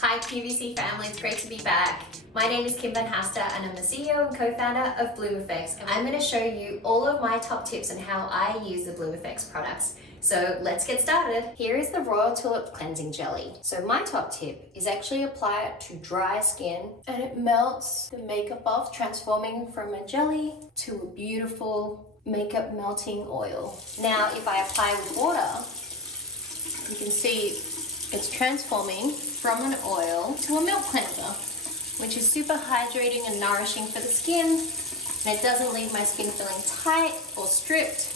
Hi QVC family, it's great to be back. My name is Kim Van Haster and I'm the CEO and co-founder of Bloomeffects, and I'm going to show you all of my top tips on how I use the Bloomeffects products. So let's get started. Here is the Royal Tulip Cleansing Jelly. So my top tip is actually apply it to dry skin and it melts the makeup off, transforming from a jelly to a beautiful makeup melting oil. Now if I apply with water, you can see it's transforming from an oil to a milk cleanser, which is super hydrating and nourishing for the skin, and it doesn't leave my skin feeling tight or stripped.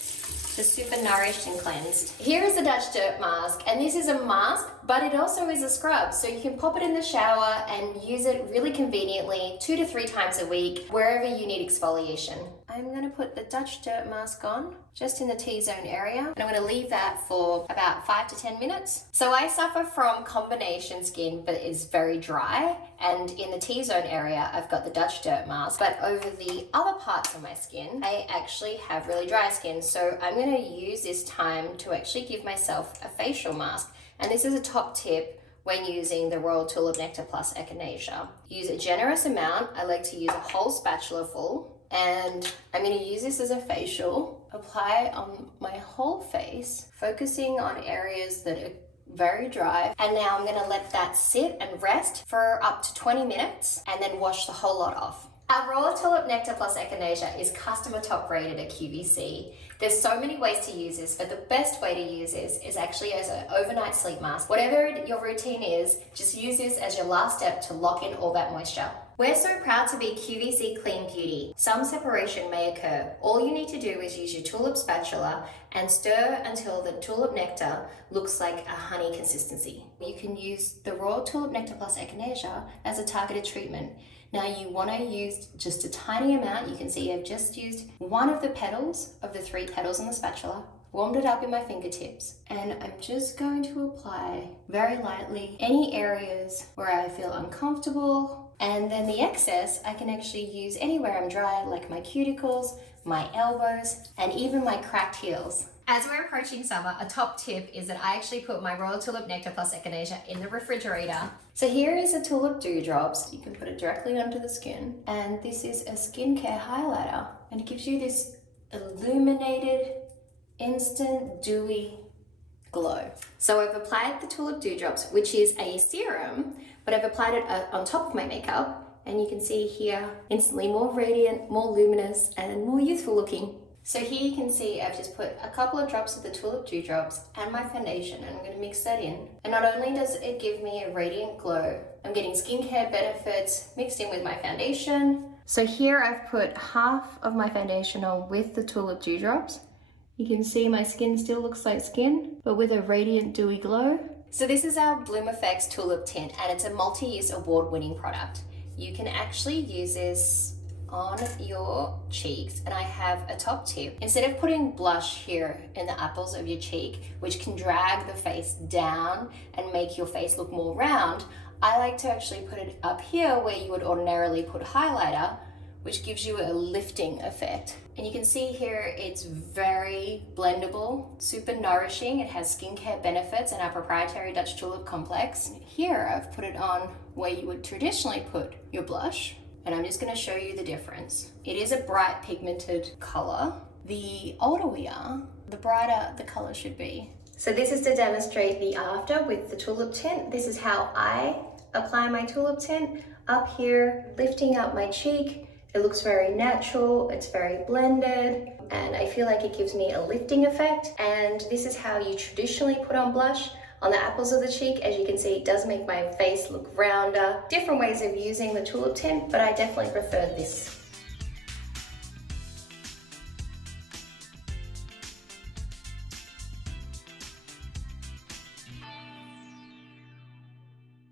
Just super nourished and cleansed. Here is the Dutch Dirt Mask, and this is a mask, but it also is a scrub. So you can pop it in the shower and use it really conveniently 2 to 3 times a week, wherever you need exfoliation. I'm gonna put the Dutch Dirt Mask on, just in the T-zone area, and I'm gonna leave that for about 5 to 10 minutes. So I suffer from combination skin, but it's very dry, and in the T-zone area, I've got the Dutch Dirt Mask, but over the other parts of my skin, I actually have really dry skin. So I'm gonna use this time to actually give myself a facial mask. And this is a top tip when using the Royal Tulip Nectar plus Echinacea. Use a generous amount. I like to use a whole spatula full. And I'm going to use this as a facial, apply it on my whole face, focusing on areas that are very dry. And now I'm going to let that sit and rest for up to 20 minutes and then wash the whole lot off. Our Royal Tulip Nectar plus Echinacea is customer top rated at QVC. There's so many ways to use this, but the best way to use this is actually as an overnight sleep mask. Whatever your routine is, just use this as your last step to lock in all that moisture. We're so proud to be QVC Clean Beauty. Some separation may occur. All you need to do is use your tulip spatula and stir until the tulip nectar looks like a honey consistency. You can use the Royal Tulip Nectar plus Echinacea as a targeted treatment. Now you want to use just a tiny amount. You can see I've just used one of the petals of the 3 petals on the spatula, warmed it up in my fingertips, and I'm just going to apply very lightly any areas where I feel uncomfortable, and then the excess I can actually use anywhere I'm dry, like my cuticles, my elbows, and even my cracked heels. As we're approaching summer, a top tip is that I actually put my Royal Tulip Nectar plus Echinacea in the refrigerator. So here is a Tulip Dewdrops. You can put it directly onto the skin. And this is a skincare highlighter. And it gives you this illuminated, instant, dewy glow. So I've applied the Tulip Dewdrops, which is a serum, but I've applied it on top of my makeup. And you can see here, instantly more radiant, more luminous, and more youthful looking. So here you can see I've just put a couple of drops of the Tulip Dewdrops and my foundation, and I'm going to mix that in. And not only does it give me a radiant glow, I'm getting skincare benefits mixed in with my foundation. So here I've put half of my foundation on with the Tulip Dewdrops. You can see my skin still looks like skin, but with a radiant dewy glow. So this is our Bloomeffects Tulip Tint, and it's a multi-use award-winning product. You can actually use this on your cheeks, and I have a top tip. Instead of putting blush here in the apples of your cheek, which can drag the face down and make your face look more round, I like to actually put it up here where you would ordinarily put highlighter, which gives you a lifting effect. And you can see here it's very blendable, super nourishing. It has skincare benefits and our proprietary Dutch Tulip Complex. Here I've put it on where you would traditionally put your blush, and I'm just going to show you the difference. It is a bright pigmented color. The older we are, the brighter the color should be. So this is to demonstrate the after with the tulip tint. This is how I apply my tulip tint. Up here, lifting up my cheek. It looks very natural, it's very blended, and I feel like it gives me a lifting effect. And this is how you traditionally put on blush. On the apples of the cheek, as you can see, it does make my face look rounder. Different ways of using the tulip tint, but I definitely prefer this.